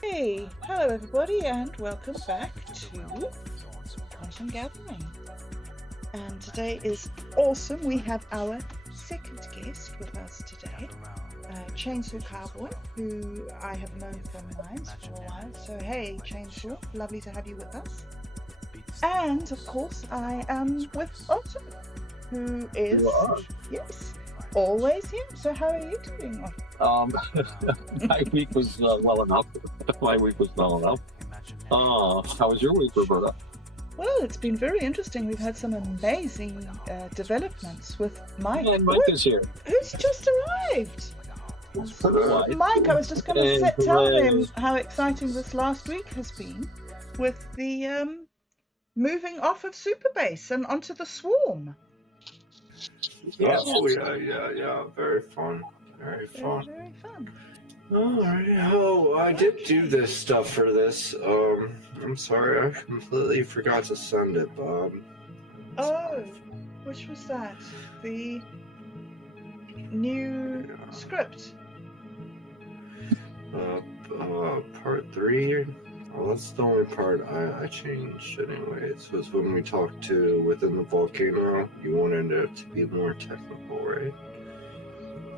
Hey, hello everybody, and welcome back to Quantum Gathering. And today is awesome. We have our second guest with us today, ChainsawCowboy, who I have known from Minds for a while. So hey, Chainsaw, lovely to have you with us. And of course, I am with Otto, who is always here. So how are you doing, Otto? My week was well enough. How was your week, Roberta? Well, it's been very interesting. We've had some amazing developments with Mike. And Mike is here. Who's just arrived? Mike, I was just going to tell them how exciting this last week has been with the moving off of Superbase and onto the Swarm. Yeah. Oh, yeah. Very fun. Very fun. Alright, oh, I did do this stuff for this. I'm sorry, I completely forgot to send it, Bob. Oh, which was that? The new script? Part 3? Well, that's the only part I changed anyway. It was when we talked to Within the Volcano. You wanted it to be more technical, right?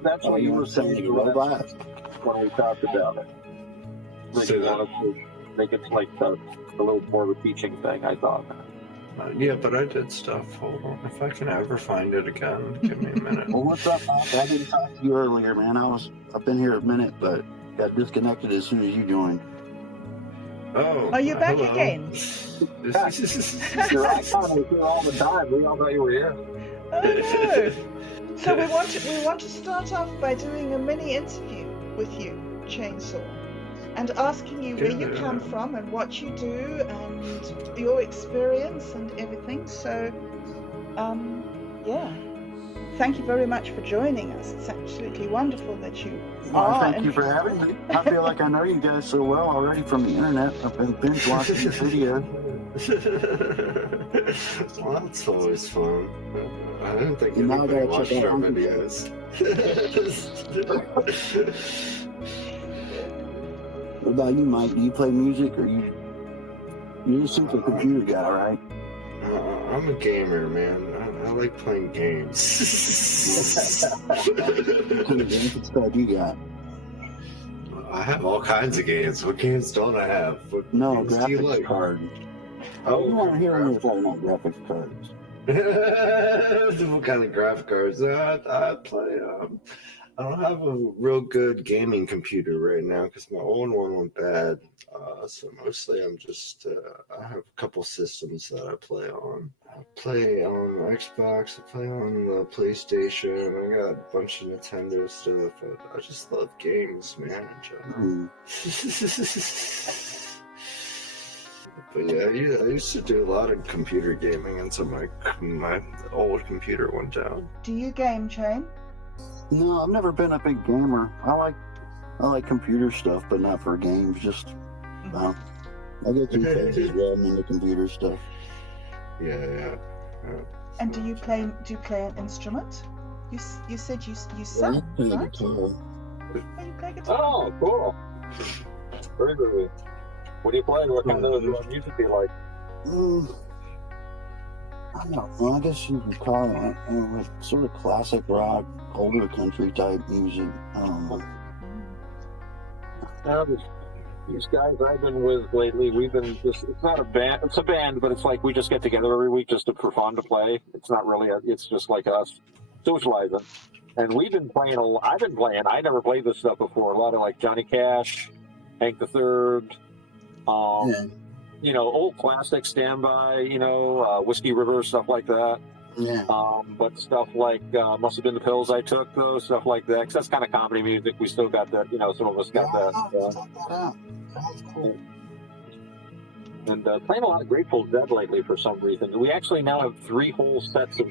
That's what you were saying to the robot when we talked about it. Make it like a little more of a teaching thing, I thought. Yeah, but I did stuff. Hold on. If I can ever find it again, give me a minute. Well, what's up, Mike? I didn't talk to you earlier, man. I've been here a minute, but got disconnected as soon as you joined. Oh, are you back hello. again? Your icon was here all the time. We all thought you were here. Oh no! So we want to start off by doing a mini interview with you, Chainsaw, and asking you where you come from and what you do and your experience and everything. So, thank you very much for joining us. It's absolutely wonderful that you are. Thank you for having me. I feel like I know you guys so well already from the internet. I've been binge watching your videos. Well, that's always fun. I didn't think You now anybody gotta watched check our out videos. What about you, Mike? Do you play music or you're a super computer guy, right? I'm a gamer, man. I like playing games. What kind of graphics card you got? I have all kinds of games. What games don't I have? What No, games do you graphics like? card. Oh, You want to hear when you're talking about graphics cards. what kind of graphic cards? I play. I don't have a real good gaming computer right now because my old one went bad. So mostly I'm just. I have a couple systems that I play on. I play on Xbox. I play on the PlayStation. I got a bunch of Nintendo stuff. I just love games, man. In general. But yeah, I used to do a lot of computer gaming until my old computer went down. Do you game, Chain? No, I've never been a big gamer. I like computer stuff, but not for games. Just I get through phases where I'm into computer stuff. Yeah. And do you play an instrument? You said you Yeah, sing, I play right? guitar. Oh, you play guitar. Oh, cool. Very good. What do you play? What kind of music do you like? I don't know. I guess you could call it like sort of classic rock, older country type music. These guys I've been with lately, we've been just, it's not a band, it's a band, but it's like we just get together every week just for fun to play. It's not really, it's just like us socializing. And we've been playing, I never played this stuff before. A lot of like Johnny Cash, Hank the Third, old classic Standby, Whiskey River, stuff like that. Yeah. But stuff like Must Have Been the Pills I Took, though, stuff like that. 'Cause that's kind of comedy music. We still got that, some of us got that. That's cool. And playing a lot of Grateful Dead lately for some reason. We actually now have 3 whole sets of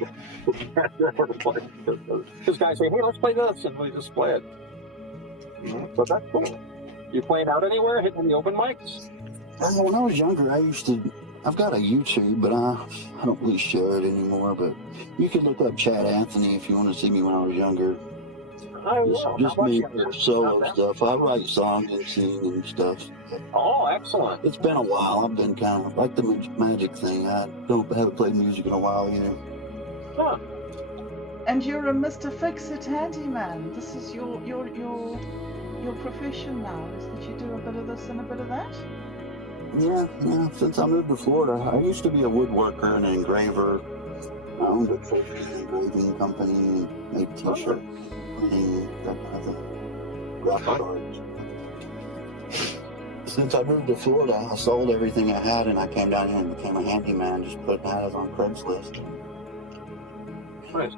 This guys say, hey, let's play this, and we just play it. But that's cool. You playing out anywhere, hitting the open mics? When I was younger, I've got a YouTube, but I don't really share it anymore. But you can look up Chad Anthony if you want to see me when I was younger. Just me solo stuff. I write songs and sing and stuff. Oh, excellent. It's been a while. I've been kind of like the magic thing. I haven't played music in a while either. Huh. And you're a Mr. Fix-It handyman. This is your profession now, is that you do a bit of this and a bit of that? Yeah. Since I moved to Florida, I used to be a woodworker and an engraver. I owned a engraving company and made t-shirts, printing, that kind of thing. Graphic art. Since I moved to Florida, I sold everything I had and I came down here and became a handyman, just putting ads on Craigslist. Nice.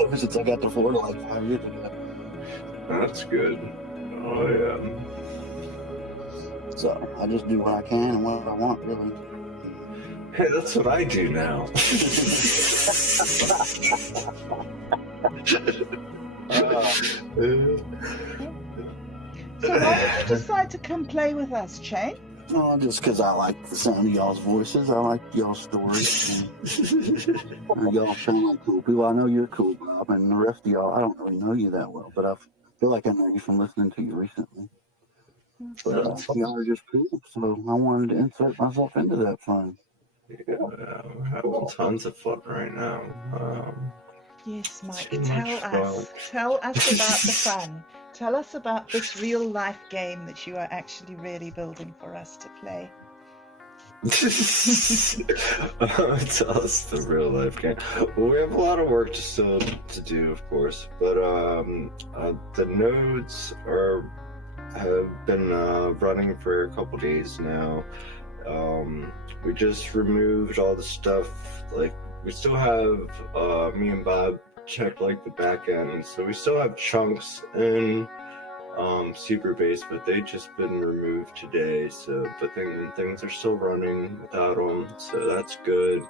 Ever since I got to Florida like 5 years ago. That's good. Oh, yeah. So I just do what I can and what I want, really. Hey, that's what I do now. So why did you decide to come play with us, Chain? Oh, just because I like the sound of y'all's voices. I like y'all's stories. And y'all sound like cool people. I know you're cool, Bob, and the rest of y'all, I don't really know you that well, but I feel like I know you from listening to you recently. But y'all are just cool, so I wanted to insert myself into that fun. Yeah, we're having tons of fun right now. Yes, Mike, Too tell much us. Tell us about the fun. Tell us about this real life game that you are actually really building for us to play. Tell us the real life game. Well, we have a lot of work still to do, of course, but the nodes have been running for a couple days now. We just removed all the stuff. Like, we still have me and Bob checked like the back end, so we still have chunks in Superbase, but they've just been removed today. So, but things are still running without them, so that's good.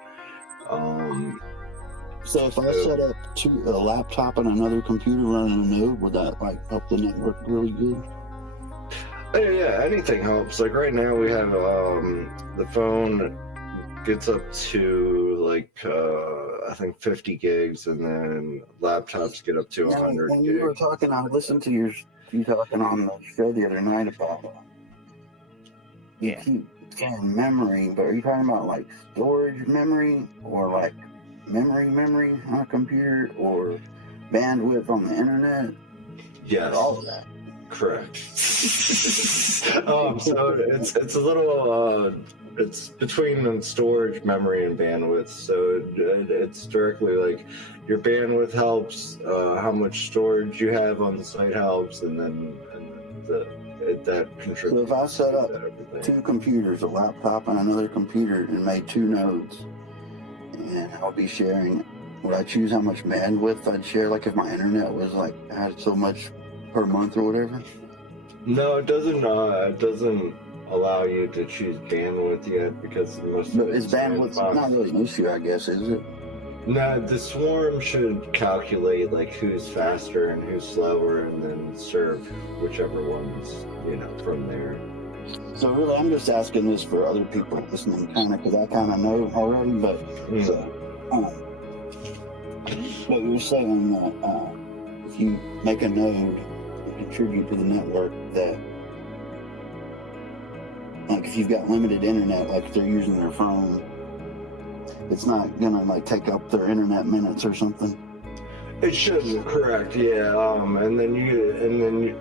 So if I set up a laptop and another computer running a node, would that like help the network really good? Yeah, anything helps. Like right now we have the phone gets up to like I think 50 gigs, and then laptops get up to 100 when gigs. you were talking, I listened to you talking on the show the other night about you keep saying memory, but are you talking about like storage memory or like memory on a computer or bandwidth on the internet? Yes, all of that. Correct. So it's a little it's between storage, memory, and bandwidth. So it's directly like your bandwidth helps, how much storage you have on the site helps, and then that contributes. So if I set up two computers, a laptop and another computer, and made two nodes, and I'll be sharing, would I choose how much bandwidth I'd share? Like if my internet was like had so much per month or whatever? No, it doesn't allow you to choose bandwidth yet, because most of is bandwidth not really an issue, I guess, is it? No, the swarm should calculate like who's faster and who's slower, and then serve whichever ones, from there. So really, I'm just asking this for other people listening, kind of, because I kind of know already, but but you're saying that if you make a node and contribute to the network, that like if you've got limited internet, like if they're using their phone, it's not gonna like take up their internet minutes or something. It should, correct, yeah. And then you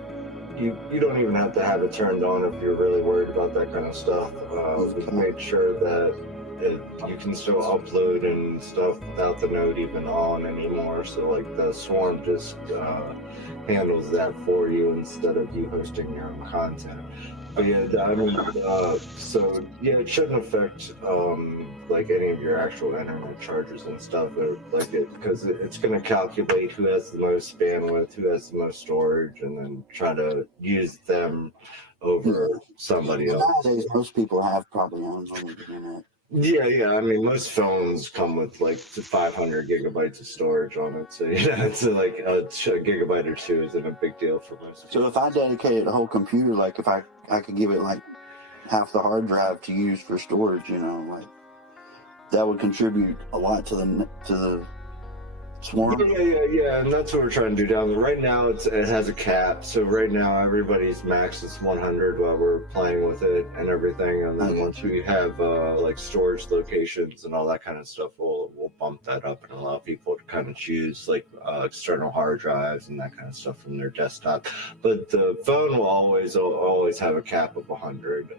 don't even have to have it turned on if you're really worried about that kind of stuff. We made sure that you can still upload and stuff without the node even on anymore. So like the swarm just handles that for you instead of you hosting your own content. But yeah, I mean, so yeah, it shouldn't affect like any of your actual internet charges and stuff, because it's going to calculate who has the most bandwidth, who has the most storage, and then try to use them over somebody else. Nowadays, most people have probably unlimited internet. Yeah. I mean, most phones come with like 500 gigabytes of storage on it, so it's like a gigabyte or two isn't a big deal for most people. So if I dedicated a whole computer, like if I could give it like half the hard drive to use for storage, like that would contribute a lot to the swarm? Yeah, and that's what we're trying to do down there. Right now, it has a cap. So right now, everybody's max is 100 while we're playing with it and everything. And then once we have like storage locations and all that kind of stuff, we'll bump that up and allow people to kind of choose like external hard drives and that kind of stuff from their desktop. But the phone will always have a cap of 100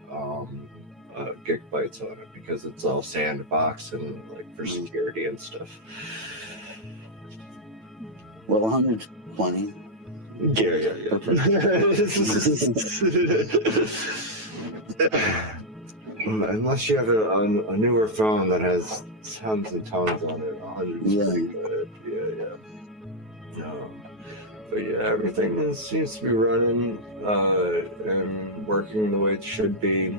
gigabytes on it because it's all sandbox and like for security and stuff. Well, 100's plenty. Yeah. Unless you have a newer phone that has tons and tons on it, 100 is pretty good. Yeah. But yeah, everything seems to be running and working the way it should be.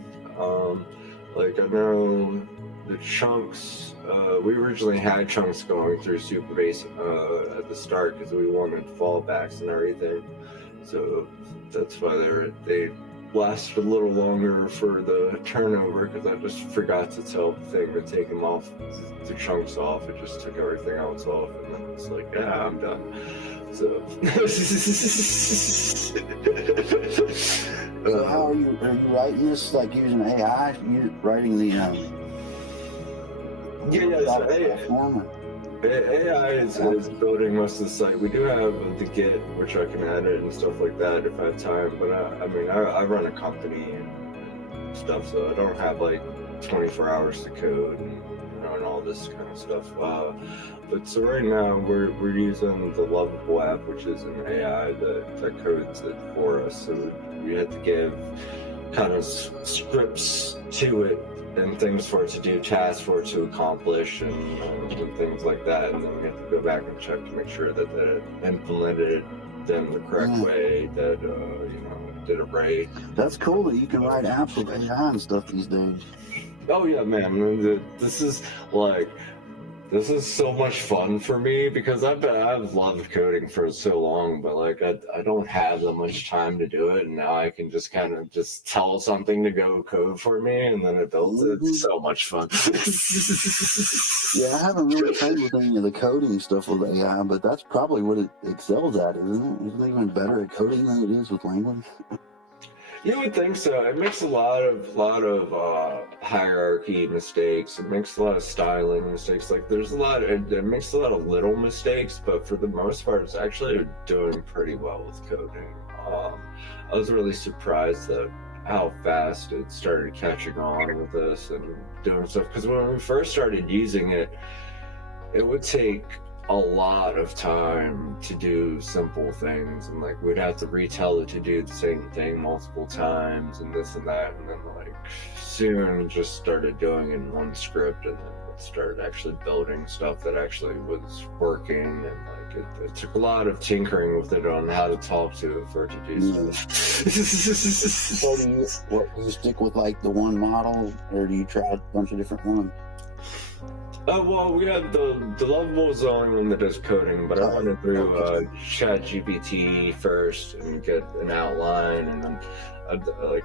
Like I know the chunks, we originally had chunks going through Superbase at the start because we wanted fallbacks and everything. So that's why they lasted a little longer for the turnover because I just forgot to tell the thing to take them off, the chunks off. It just took everything else off, and then it's like, yeah, I'm done. So. So how are you writing this, like using AI? You writing the AI is building most of the site. We do have the Git, which I can edit and stuff like that if I have time. But I run a company and stuff, so I don't have like 24 hours to code and all this kind of stuff. But so right now we're using the Lovable app, which is an AI that codes it for us. So we had to give kind of scripts to it and things for it to do, tasks for it to accomplish, and things like that. And then we have to go back and check to make sure that it implemented them the correct way, that it did it right. That's cool that you can write apps with AI and stuff these days. Oh yeah, man. This is so much fun for me because I've loved coding for so long, but like I don't have that much time to do it, and now I can just kind of just tell something to go code for me, and then it builds it. It's so much fun. Yeah, I haven't really played with any of the coding stuff with AI, but that's probably what it excels at, isn't it? Isn't it even better at coding than it is with language? You would think so. It makes a lot of hierarchy mistakes. It makes a lot of styling mistakes. Like it makes a lot of little mistakes, but for the most part, it's actually doing pretty well with coding. I was really surprised at how fast it started catching on with this and doing stuff. Because when we first started using it, it would take a lot of time to do simple things, and like we'd have to retell it to do the same thing multiple times and this and that, and then like soon just started doing it in one script, and then it started actually building stuff that actually was working, and like it took a lot of tinkering with it on how to talk to it for it to do stuff. So do you stick with like the one model, or do you try a bunch of different ones? Well, we had the Lovable is the only one that does coding, but I went through ChatGPT first and get an outline, and then I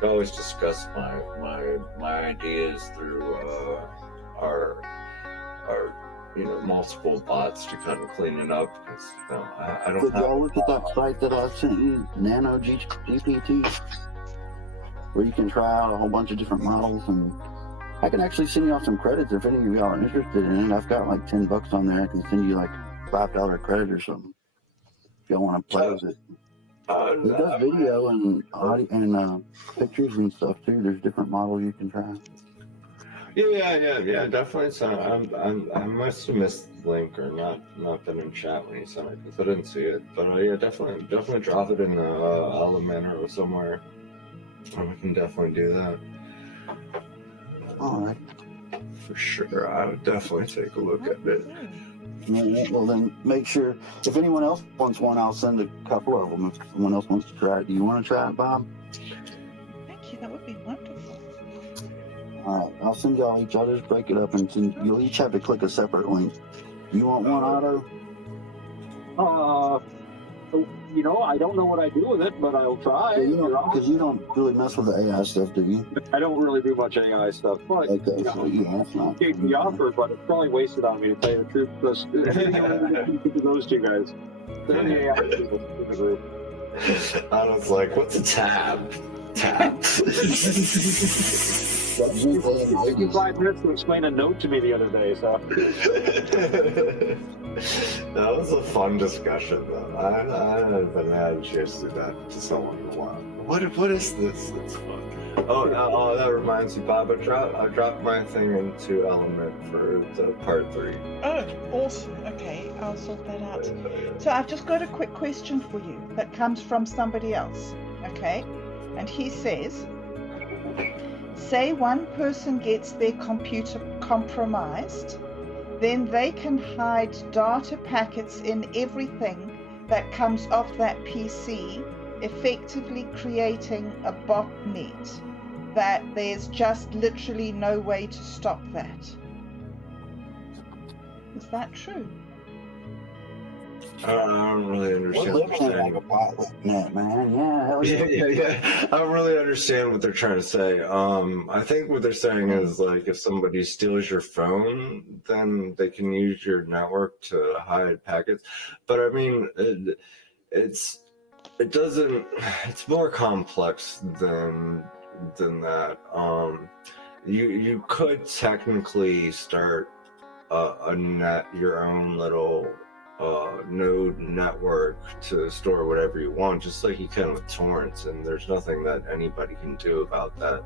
always discuss my ideas through our multiple bots to kind of clean it up, because I don't. Did y'all look at that site that I sent you, Nano GPT, where you can try out a whole bunch of different models, and I can actually send you out some credits if any of y'all are interested in it. I've got like $10 on there. I can send you like $5 credit or something if y'all want to play with it. It does video and audio and pictures and stuff too. There's different models you can try. Yeah, definitely. So I must have missed the link or not been in chat when you sent it because I didn't see it. But yeah, definitely drop it in the element or somewhere. We can definitely do that. All right. For sure, I would definitely take a look at it. Well, then make sure if anyone else wants one, I'll send a couple of them. If someone else wants to try it, do you want to try it, Bob? Thank you. That would be wonderful. All right, I'll send y'all each. I'll just break it up and you'll each have to click a separate link. You want one, Otto? You know, I don't know what I do with it, but I'll try. Because you don't really mess with the AI stuff, do you? I don't really do much AI stuff, but Okay, you know, so yeah, that's not. gave the offer, but it's probably wasted on me to tell you the truth. Because those two guys, they're the AI people in the group. I was like, what's a tab? Tab. It took you 5 minutes to explain a note to me the other day, so. That was a fun discussion, though. I haven't had a chance to do that to someone in a while. What is this? It's fun. Oh, that reminds me, Bob. I dropped my thing into Element for the part 3. Oh, awesome. Okay, I'll sort that out. So I've just got a quick question for you that comes from somebody else. Okay, and he says, say one person gets their computer compromised, then they can hide data packets in everything that comes off that PC, effectively creating a botnet that there's just literally no way to stop that. Is that true? I don't really understand what they're saying. Like a botnet, man. Yeah, hell yeah. Yeah. I don't really understand what they're trying to say. I think what they're saying is, like, if somebody steals your phone, then they can use your network to hide packets. But I mean, it's more complex than that. You could technically start your own little node network to store whatever you want, just like you can with torrents, and there's nothing that anybody can do about that.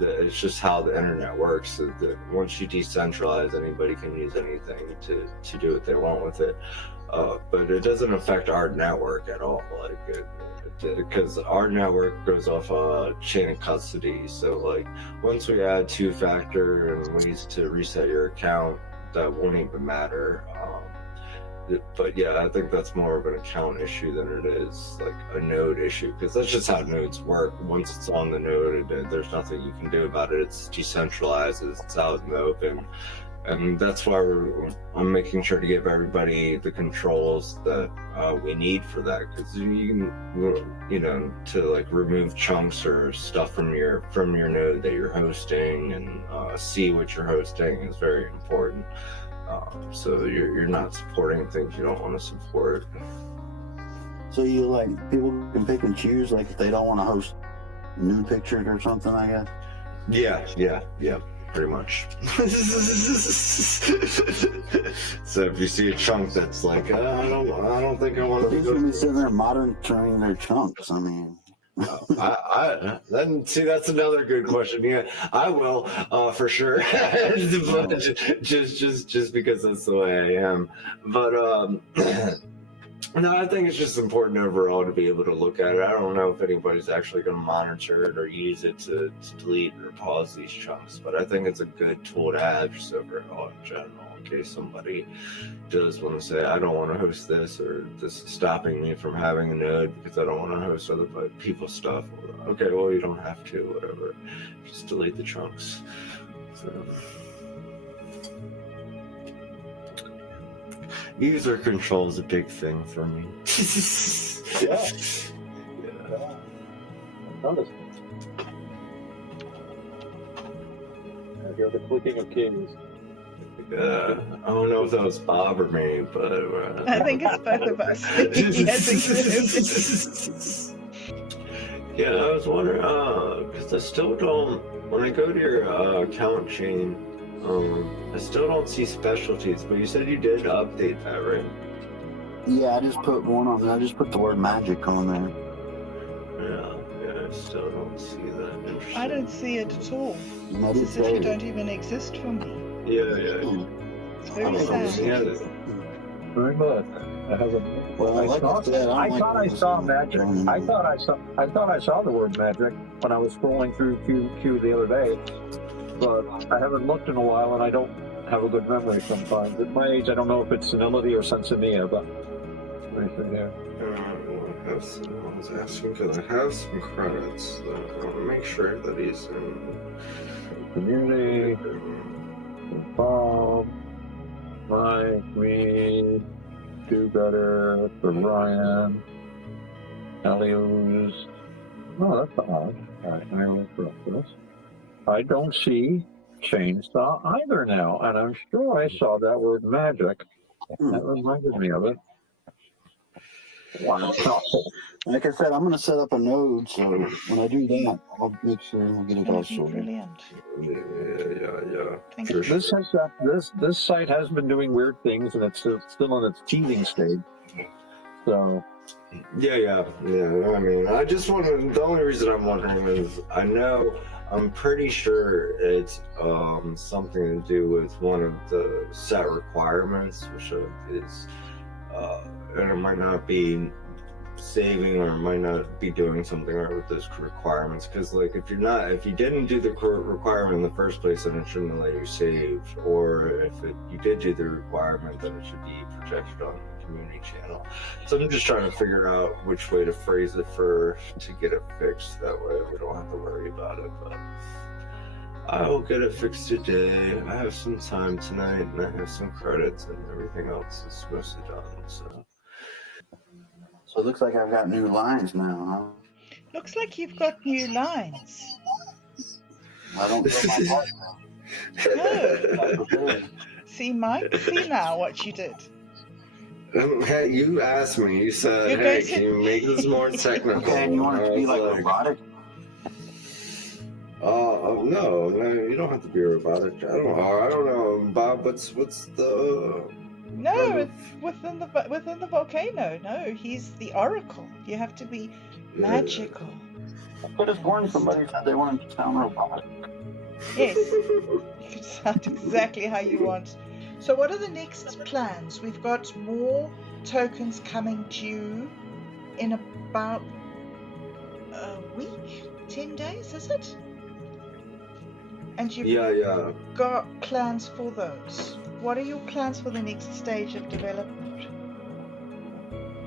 It's just how the internet works. Once you decentralize, anybody can use anything to do what they want with it. But it doesn't affect our network at all, because our network goes off a chain of custody. So, like, once we add 2-factor and ways to reset your account, that won't even matter. But yeah, I think that's more of an account issue than it is like a node issue, because that's just how nodes work. Once it's on the node, there's nothing you can do about it. It's decentralized, it's out in the open. And that's why I'm making sure to give everybody the controls that we need for that, because you can, to like remove chunks or stuff from your node that you're hosting, and see what you're hosting is very important. So you're not supporting things you don't want to support. So you like people can pick and choose, like if they don't want to host nude pictures or something, I guess. Yeah. Pretty much. So if you see a chunk that's like, I don't think I want to. Who's going to be sitting there monitoring their chunks? I mean, then see, that's another good question. Yeah, I will, for sure. But just because that's the way I am. But no, I think it's just important overall to be able to look at it. I don't know if anybody's actually going to monitor it or use it to delete or pause these chunks, but I think it's a good tool to have just overall in general, in case somebody does want to say, I don't want to host this, or this is stopping me from having a node because I don't want to host other people's stuff. Okay, well, you don't have to, whatever. Just delete the chunks. So. User control is a big thing for me. Yeah. Notice. I hear the clicking of keys. I don't know if that was Bob or me, but I think it's both of us. Yeah, I was wondering, because I still don't. When I go to your account chain, I still don't see specialties, but you said you did update that, right? yeah, I just put one on there. I just put the word magic on there. Yeah, I still don't see that. Interesting. I don't see it at all. And I It's did as if say you don't even exist for me. Yeah. It's very I sad. Very good. I haven't. Well, I like saw, I said, I thought I saw magic. magic. I thought I saw the word magic when I was scrolling through Q the other day, but I haven't looked in a while, and I don't have a good memory sometimes. At my age, I don't know if it's senility or sensimia, but right through there. I was asking because I have some credits. So I want to make sure that he's in Community, Bob, Mike, me. do better for Ryan. Elios. Oh, that's odd. Alright, I will correct this. I don't see chainsaw either now, and I'm sure I saw that word magic. That reminded me of it. Wow. Like I said, I'm going to set up a node, so when I do that, I'll make sure we'll get it all sorted. Brilliant. Yeah. Thank For you. sure. This site has been doing weird things, and it's still in its teething stage. So Yeah. I mean, I just want to. The only reason I'm wondering is I'm pretty sure it's something to do with one of the set requirements, which is, and it might not be saving, or it might not be doing something right with those requirements. Because like, if you didn't do the requirement in the first place, then it shouldn't let you save. Or if you did do the requirement, then it should be projected on the community channel. So I'm just trying to figure out which way to phrase it to get it fixed. That way we don't have to worry about it. But I will get it fixed today. I have some time tonight, and I have some credits, and everything else is mostly done. So it looks like I've got new lines now, Looks like you've got new lines. huh? I don't feel my heart No. now. See, Mike? See now what you did. Hey, you asked me. You said, You're "Hey, going to- can you make this more technical?" Okay, and you want it to be I like was robotic? No, you don't have to be robotic. I don't know, Bob. What's the? No, it's within the volcano. No, he's the oracle. You have to be magical. I could have sworn somebody said they wanted to sound robotic. Yes, you can sound exactly how you want. So what are the next plans? We've got more tokens coming due in about a week, 10 days, is it? And you've Yeah. got plans for those. What are your plans for the next stage of development?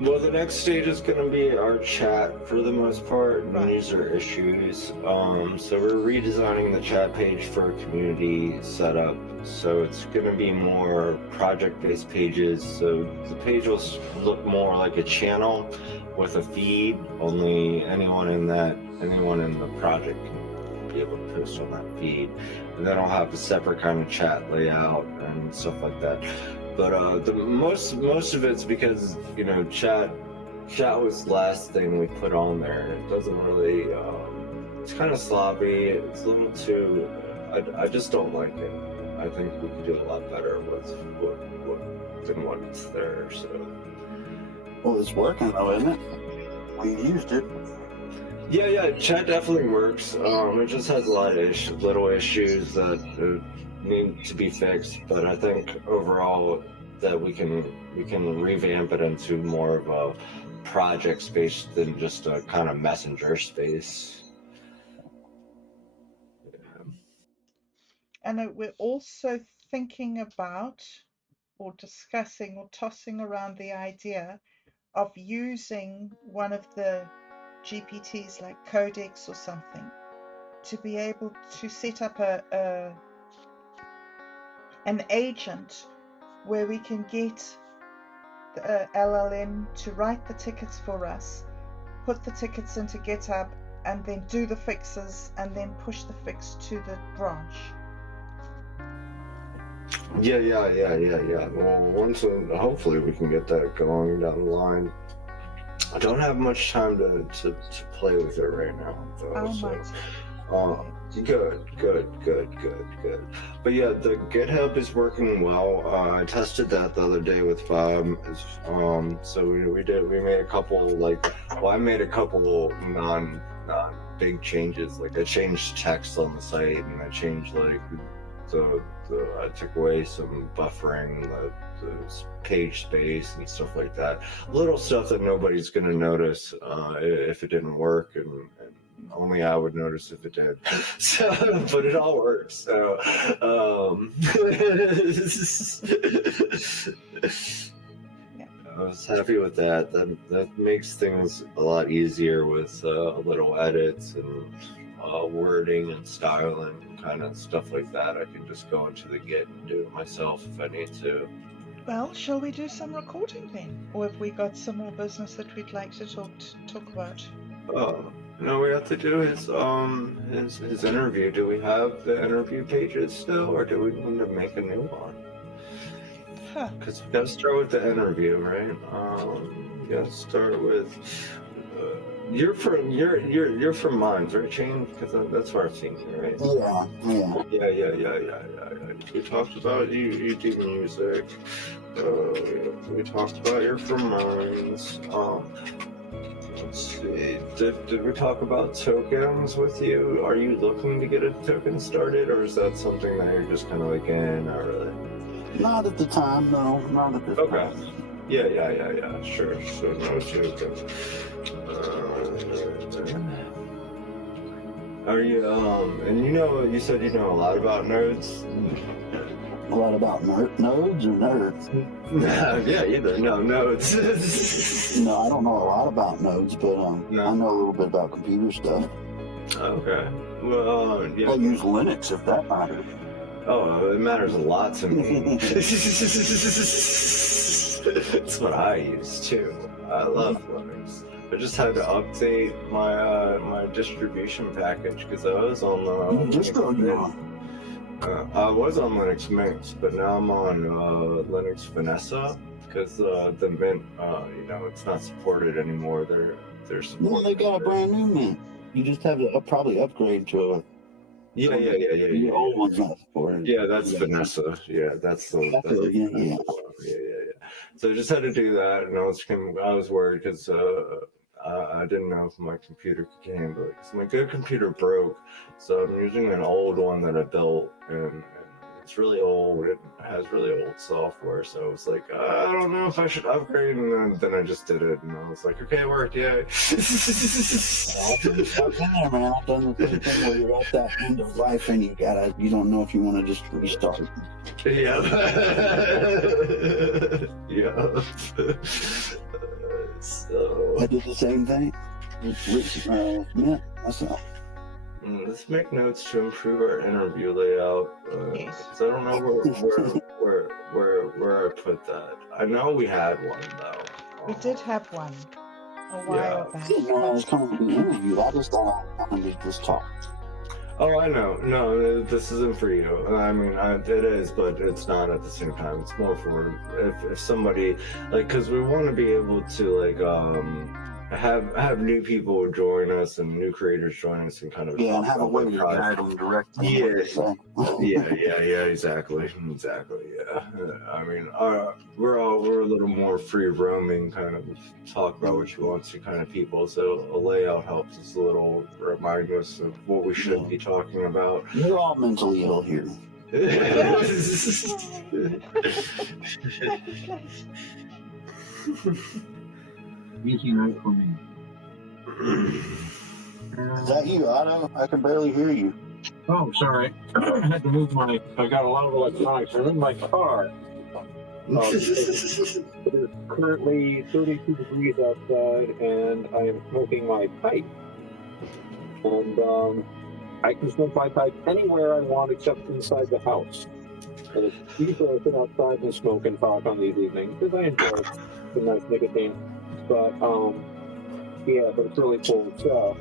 Well, the next stage is going to be our chat for the most part, and Right. user issues. So we're redesigning the chat page for community setup. So it's going to be more project-based pages. So the page will look more like a channel with a feed. Only anyone in the project can be able to post on that feed. And then I'll have a separate kind of chat layout and stuff like that. But the most of it's because, you know, chat was the last thing we put on there, and it doesn't really. It's kind of sloppy. It's a little too. I just don't like it. I think we could do a lot better with than what's there. So. Well, it's working though, isn't it? We used it. Yeah. Chat definitely works. It just has a lot of little issues that need to be fixed. But I think overall that we can revamp it into more of a project space than just a kind of messenger space. Yeah. And we're also thinking about, or discussing, or tossing around the idea of using one of the GPTs like Codex or something to be able to set up an agent where we can get the LLM to write the tickets for us, put the tickets into GitHub, and then do the fixes, and then push the fix to the branch. Yeah. Well, hopefully we can get that going down the line. I don't have much time to play with it right now, though. Oh so. my. Good. But yeah, the GitHub is working well. I tested that the other day with Bob. So we made a couple I made a couple non big changes. Like I changed text on the site, and I changed I took away some buffering, the page space and stuff like that. Little stuff that nobody's gonna notice if it didn't work, and only I would notice if it did. So, but it all works. So, I was happy with that. That makes things a lot easier with little edits and wording and styling and kind of stuff like that. I can just go into the Git and do it myself if I need to. Well, shall we do some recording then? Or have we got some more business that we'd like to talk about? No, we have to do his interview. Do we have the interview pages still, or do we need to make a new one? Because we gotta start with the interview, right? We gotta start with. You're from Mines, right, Shane? Because that's where I've seen you, right? Yeah. We talked about you do music. We talked about you're from Mines. Let's see. Did we talk about tokens with you? Are you looking to get a token started, or is that something that you're just kind of like, not really? Not at the time, no. Not at this time. Okay. Yeah. Sure. So no tokens. Are you and you said you know a lot about nerds? A lot about nodes or nerds? Yeah, either. No, nodes. No, I don't know a lot about nodes, but I know a little bit about computer stuff. Okay. Well, yeah. I use Linux if that matters. Oh, it matters a lot to me. It's what I use too. I love Linux. I just had to update my distribution package because I was on the I was on Linux Mint, but now I'm on Linux Vanessa because the Mint, it's not supported anymore. There's well, they got a brand new Mint. You just have to probably upgrade to a. Yeah. The old one's not supported. Yeah, that's Vanessa. Yeah, that's the one. Yeah. So I just had to do that, and I was worried because I didn't know if my computer could handle it. Because my good computer broke, so I'm using an old one that I built, and it's really old. It has really old software, so I was like, I don't know if I should upgrade, and then I just did it, and I was like, okay, it worked, yay. I've been there, man. I've done the same thing where you're at that end of life, and you don't know if you want to just restart. Yeah. Yeah. So I did the same thing. Myself. Let's make notes to improve our interview layout. Yes. 'Cause I don't know where I put that. I know we had one though. We did have one a while back. No, I was coming to the interview. I just thought I wanted to just talk. Oh, I know. No, this isn't for you. I mean, it is, but it's not at the same time. It's more for if somebody because we want to be able to have new people join us and new creators join us and kind of and have a way to guide them directly. Yeah, exactly. Yeah. I mean, we're a little more free roaming, kind of talk about what you want to kind of people. So a layout helps us a little, remind us of what we should be talking about. You're all mentally ill here. Easy night for me. Is that you, Otto? I can barely hear you. Oh, sorry. I had to move I got a lot of electronics. I'm in my car. It is currently 32 degrees outside, and I am smoking my pipe. And I can smoke my pipe anywhere I want except inside the house. And it's usually I sit outside and smoke and talk on these evenings because I enjoy the nice nicotine. But but it's really cold. So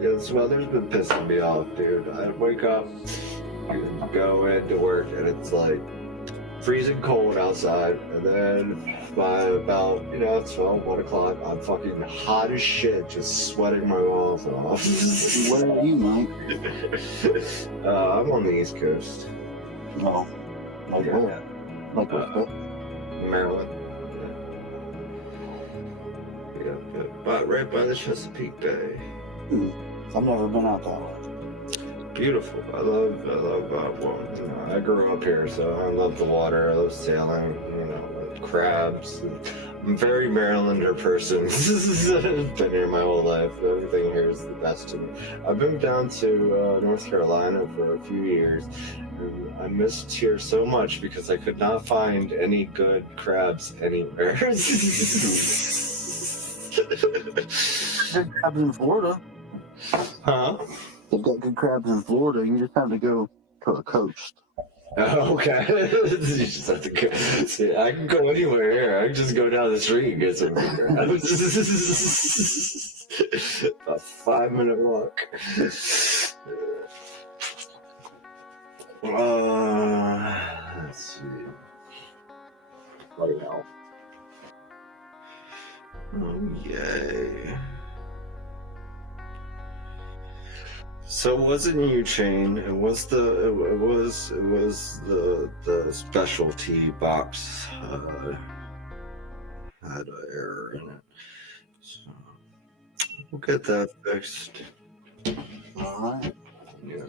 yeah, this weather's been pissing me off, dude. I wake up, go into work, and it's like freezing cold outside, and then by about 1 o'clock, I'm fucking hot as shit, just sweating my balls off. Where are you, Mike? I'm on the East Coast. No. Like where? Like what? Maryland. Yeah. But right by the Chesapeake Bay. I've never been out that way. Beautiful. I love I grew up here, so I love the water. I love sailing. Crabs. I'm a very Marylander person. I've been here my whole life. Everything here is the best to me. I've been down to North Carolina for a few years. And I missed here so much because I could not find any good crabs anywhere. Good crabs in Florida. Huh? They've got good crabs in Florida. You just have to go to a coast. Okay. You just have to go. See, I can go anywhere here. I can just go down the street and get some beer. A 5-minute walk. Let's see. Right now. Oh, yay. So it wasn't U-Chain. It was the specialty box had an error in it. So we'll get that fixed. All right. Yeah.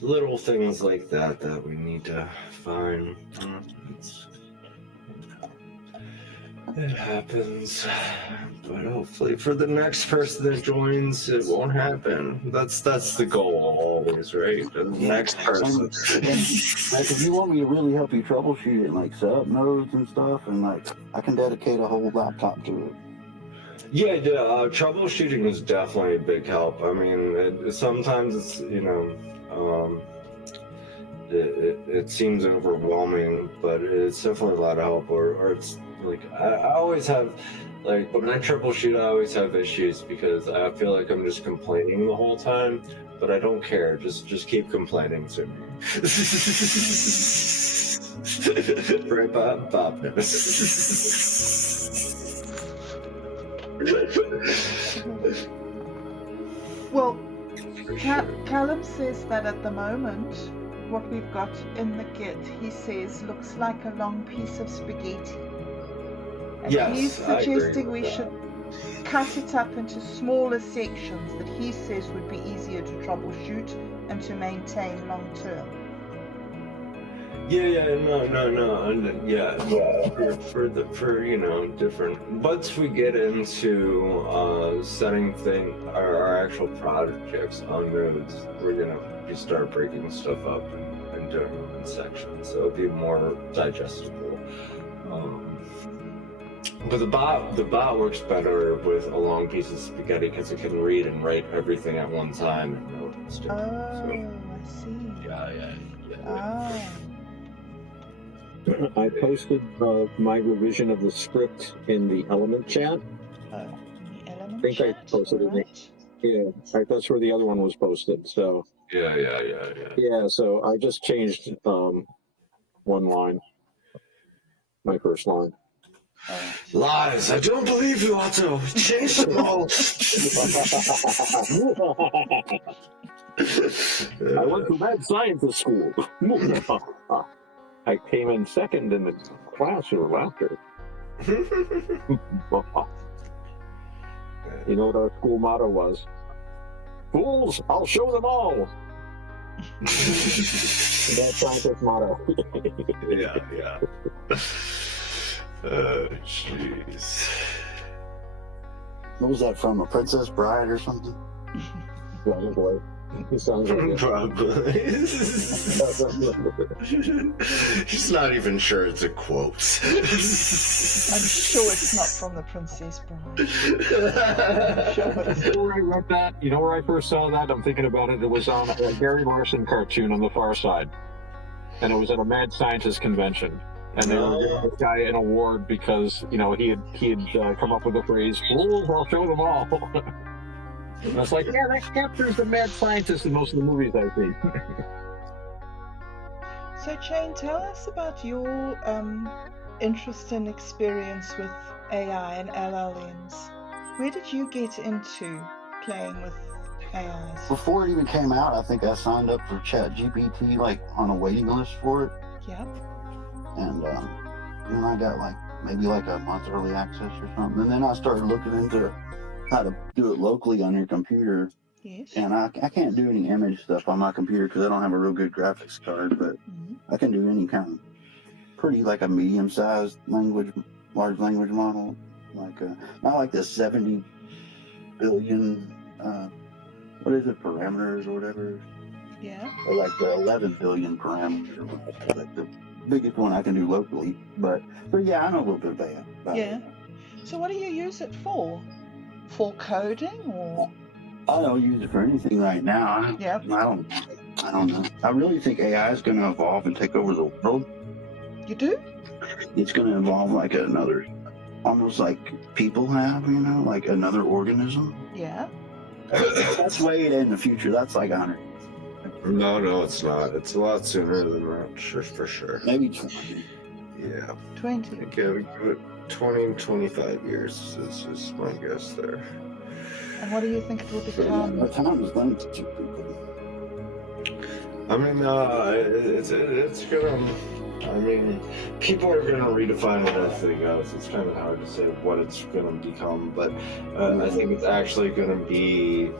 Little things like that we need to find. It happens, but hopefully for the next person that joins, it won't happen. That's the goal always, right? The next person. Like, if you want me to really help you troubleshoot it, like set up nodes and stuff, and like I can dedicate a whole laptop to it. Yeah, troubleshooting is definitely a big help. I mean, sometimes it's it seems overwhelming, but it's definitely a lot of help. Or it's like I always have, like when I troubleshoot, I always have issues because I feel like I'm just complaining the whole time, but I don't care. Just keep complaining to me. Right, Bob. Well, Callum says that at the moment, what we've got in the Git, he says, looks like a long piece of spaghetti. And Yes, he's I agree suggesting with we that. should cut it up into smaller sections that he says would be easier to troubleshoot and to maintain long term. For different. Once we get into setting our actual projects on nodes, we're gonna start breaking stuff up and doing them in sections, so it'll be more digestible. But the bot works better with a long piece of spaghetti because it can read and write everything at one time and know it's doing. I see. Yeah. Ah. I posted my revision of the script in the element chat. The element I think I chat, posted it. right? Yeah, that's where the other one was posted. So Yeah. So I just changed one line, my first line. Lies! I don't believe you, Otto. Change them all. I went to mad scientist school. I came in second in the class for laughter. You know what our school motto was? Fools, I'll show them all. That's scientist motto. Yeah. Oh, jeez. What was that from? A Princess Bride or something? Probably. It sounds like it. Probably. He's not even sure it's a quote. I'm sure it's not from the Princess Bride. You know where I read that? You know where I first saw that? I'm thinking about it. It was on a Gary Larson cartoon on the Far Side. And it was at a mad scientist convention. And they were giving this guy an award because, he had come up with the phrase, "Fools, I'll show them all." And I was like, yeah, that captures the mad scientist in most of the movies I've seen. So, Chain, tell us about your interest and experience with AI and LLMs. Where did you get into playing with AIs? Before it even came out, I think I signed up for ChatGPT, like on a waiting list for it. Yep. And then I got maybe a month early access or something. And then I started looking into how to do it locally on your computer. Yes. And I can't do any image stuff on my computer because I don't have a real good graphics card, but I can do any kind of pretty a medium-sized large language model. Not like the 70 billion, what is it, parameters or whatever? Yeah. Or the 11 billion parameters or whatever. The biggest one I can do locally. But yeah, I know a little bit about it. So what do you use it for? For coding or? I don't use it for anything right now. Yep. I I don't know. I really think AI is going to evolve and take over the world. You do? It's going to evolve like another, almost like people have, like another organism. Yeah. That's way in the future. That's like 100. No, it's not. It's a lot sooner than that, for sure. Maybe 20. Yeah. 20. Okay, 20, 25 years is my guess there. And what do you think it will become? The time is limited to people. I mean, it's gonna. I mean, people are gonna redefine what everything goes. It's kind of hard to say what it's gonna become, but I think it's actually gonna be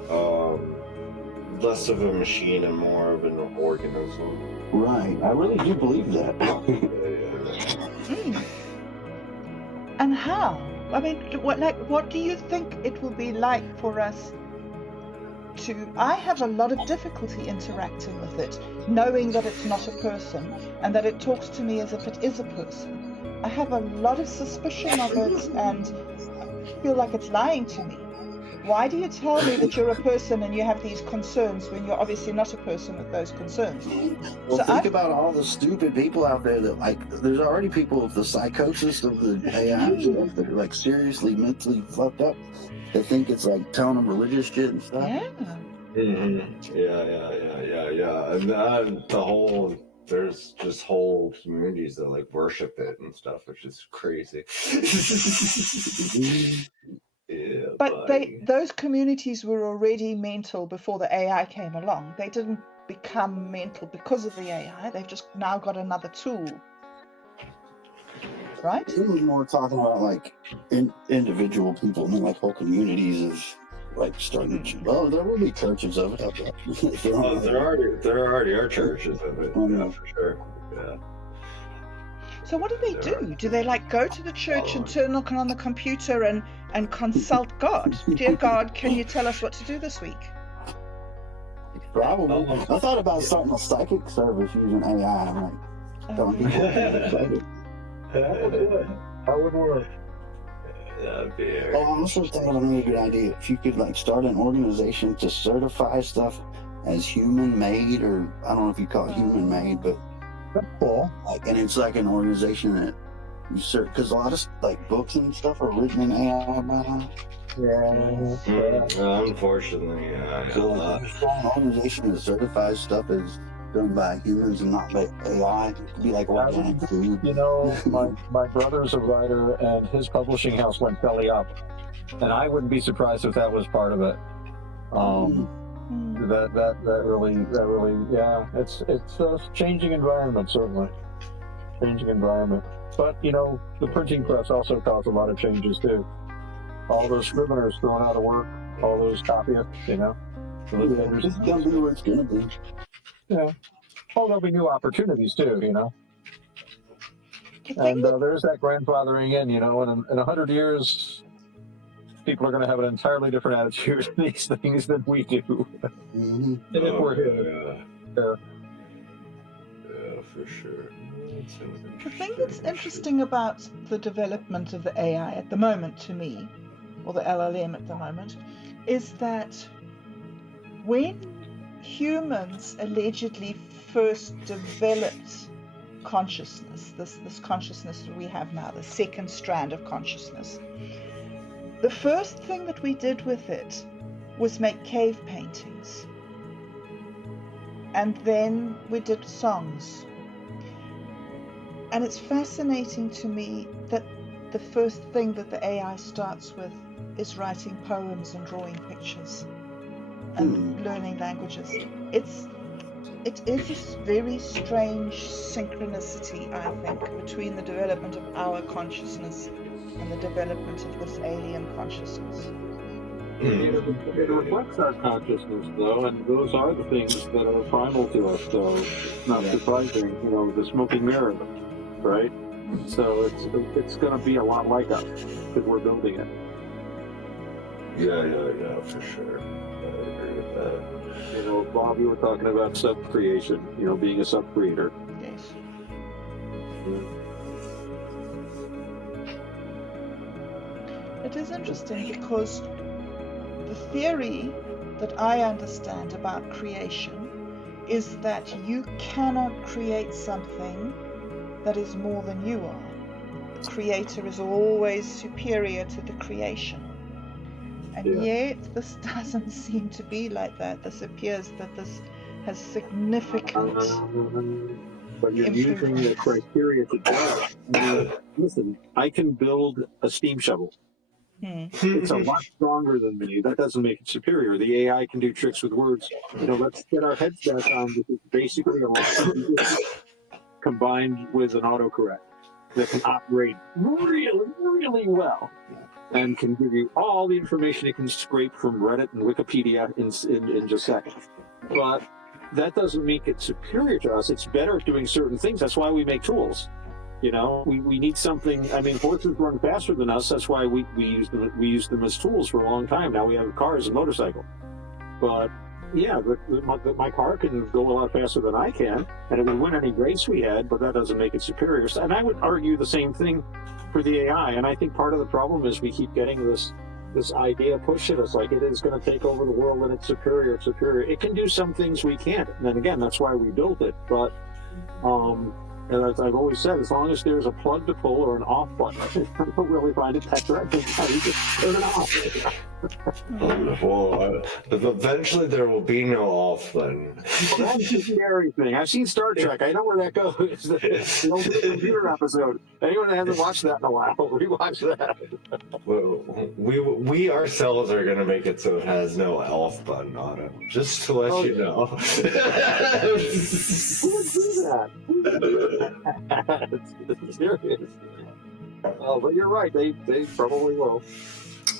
less of a machine and more of an organism. Right. I really do believe that. And how? I mean, what do you think it will be like for us to... I have a lot of difficulty interacting with it, knowing that it's not a person and that it talks to me as if it is a person. I have a lot of suspicion of it and feel like it's lying to me. Why do you tell me that you're a person and you have these concerns when you're obviously not a person with those concerns? Well, so think about all the stupid people out there that, like, there's already people with the psychosis of the AI stuff that are, like, seriously mentally fucked up. They think it's, like, telling them religious shit and stuff. Yeah. Mm-hmm. Yeah. And there's just whole communities that, like, worship it and stuff, which is crazy. Yeah, but those communities were already mental before the AI came along. They didn't become mental because of the AI. They've just now got another tool, right? It was more talking about like individual people, and like whole communities of like starting. Well, there will be churches of it. There already are churches of it. Yeah, for sure. Yeah. So what do they do? Do they like go to the church and turn on the computer and consult God? Dear God, can you tell us what to do this week? Probably. I thought about starting a psychic service using AI. I'm like, telling people That would work. I also thought of a really good idea. If you could like start an organization to certify stuff as human-made, or I don't know if you call it human-made, but cool. Like, and it's like an organization that you search, because a lot of like books and stuff are written in AI by now. Yeah. Unfortunately, yeah. So like, a strong organization that certifies stuff is done by humans and not by AI. It could be like organic food. You know, my brother's a writer, and his publishing house went belly up, and I wouldn't be surprised if that was part of it. That really, yeah. It's a changing environment, certainly. Changing environment. But, you know, the printing press also caused a lot of changes, too. All those scriveners thrown out of work, all those copyists, you know. It's going to be what it's going to be. Yeah. Well, there'll be new opportunities, too, you know. And there's that grandfathering in, you know, and in 100 years... people are going to have an entirely different attitude to these things than we do. Mm-hmm. And if we're here. Yeah, for sure. The thing that's interesting about the development of the AI at the moment, to me, or the LLM at the moment, is that when humans allegedly first developed consciousness, this consciousness that we have now, the second strand of consciousness, the first thing that we did with it was make cave paintings. And then we did songs. And it's fascinating to me that the first thing that the AI starts with is writing poems and drawing pictures and learning languages. It is a very strange synchronicity, I think, between the development of our consciousness and the development of this alien consciousness. It reflects our consciousness, though, and those are the things that are primal to us, so it's not surprising, you know, the smoking mirror, right? So it's going to be a lot like us, because we're building it. Yeah, for sure. I agree with that. You know, Bob, you were talking about sub-creation, you know, being a sub-creator. Yes. It is interesting because the theory that I understand about creation is that you cannot create something that is more than you are. The creator is always superior to the creation. And yet this doesn't seem to be like that. This appears that this has significant but you're using the criteria to judge. Listen, I can build a steam shovel. It's a lot stronger than me. That doesn't make it superior. The AI can do tricks with words. Let's get our heads back on this. It's basically a language combined with an autocorrect that can operate really, really well and can give you all the information it can scrape from Reddit and Wikipedia in just seconds. But that doesn't make it superior to us. It's better at doing certain things. That's why we make tools. We need something. I mean, horses run faster than us. That's why we use them as tools for a long time. Now we have cars and motorcycles. But yeah, my car can go a lot faster than I can, and it would win any race we had. But that doesn't make it superior. And I would argue the same thing for the AI. And I think part of the problem is we keep getting this idea pushed at us like it is going to take over the world and it's superior. It can do some things we can't. And then again, that's why we built it. But and as I've always said, as long as there's a plug to pull or an off button, I don't really find it that directing. You just turn it off. Well, eventually there will be no off button. Well, that's the scary thing. I've seen Star Trek. I know where that goes. The old computer episode. Anyone that hasn't watched that in a while, rewatch that. Well, we ourselves are going to make it so it has no off button on it. Just to let you know. Who would do that? It's serious. Oh, but you're right. They probably will.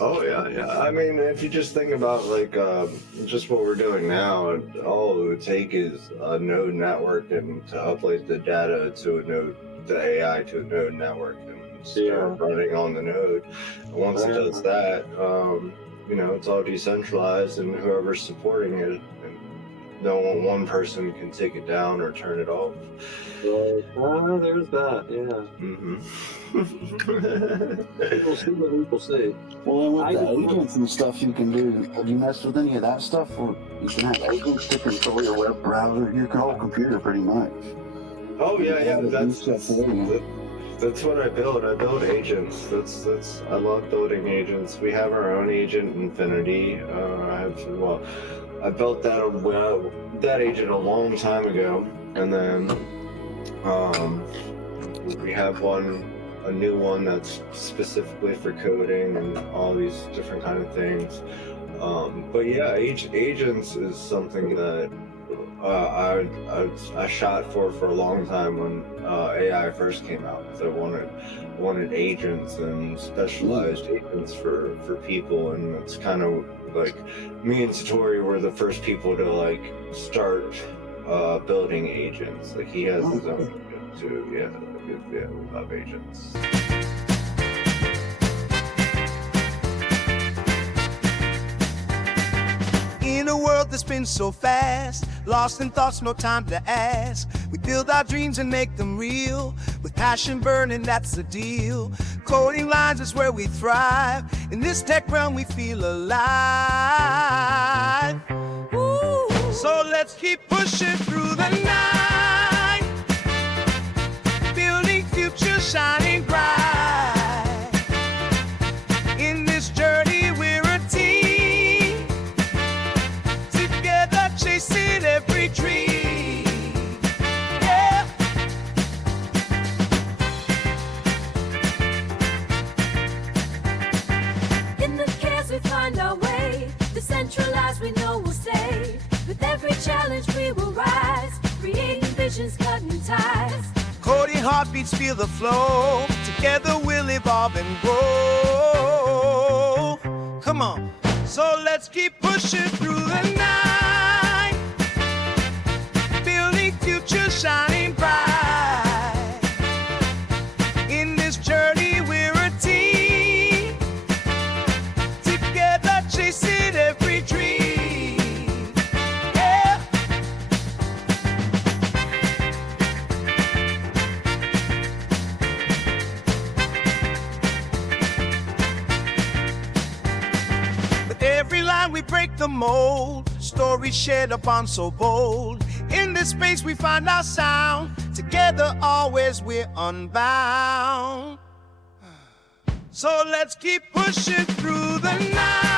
Oh yeah. I mean, if you just think about just what we're doing now, all it would take is a node network and to upload the data to a node, the AI to a node network, and start running on the node. And once it does that, it's all decentralized, and whoever's supporting it, and no one person can take it down or turn it off. Right. There's that. Yeah. We'll see what we will see. Well, with the agents and stuff you can do, have you messed with any of that stuff? Or you can have agents to control your web browser, your whole computer, pretty much. Oh yeah. That's what I build. I build agents. I love building agents. We have our own agent, Infinity. I built that agent a long time ago, and then we have a new one that's specifically for coding and all these different kind of things. But yeah, agents is something that I shot for a long time when AI first came out, because I wanted agents and specialized agents for people, and it's kind of like me and Satori were the first people to start building agents. Like he has his own agent too. Yeah, we love agents. In a world that's been so fast, lost in thoughts, no time to ask. We build our dreams and make them real. With passion burning, that's the deal. Coding lines is where we thrive. In this tech realm, we feel alive. Ooh. So let's keep pushing through the night, building future shining bright. In this journey, we're a team, together chasing every dream. Yeah. In the chaos we find our way, decentralized we know we'll stay. With every challenge we will rise, creating visions, cutting ties. Coding heartbeats, feel the flow. Together we'll evolve and grow. Come on, so let's keep pushing through the night, building future shining bright. In this journey we're a team, together chasing every dream. We break the mold, stories shared upon so bold. this space we find our sound. Together always we're unbound. So let's keep pushing through the night.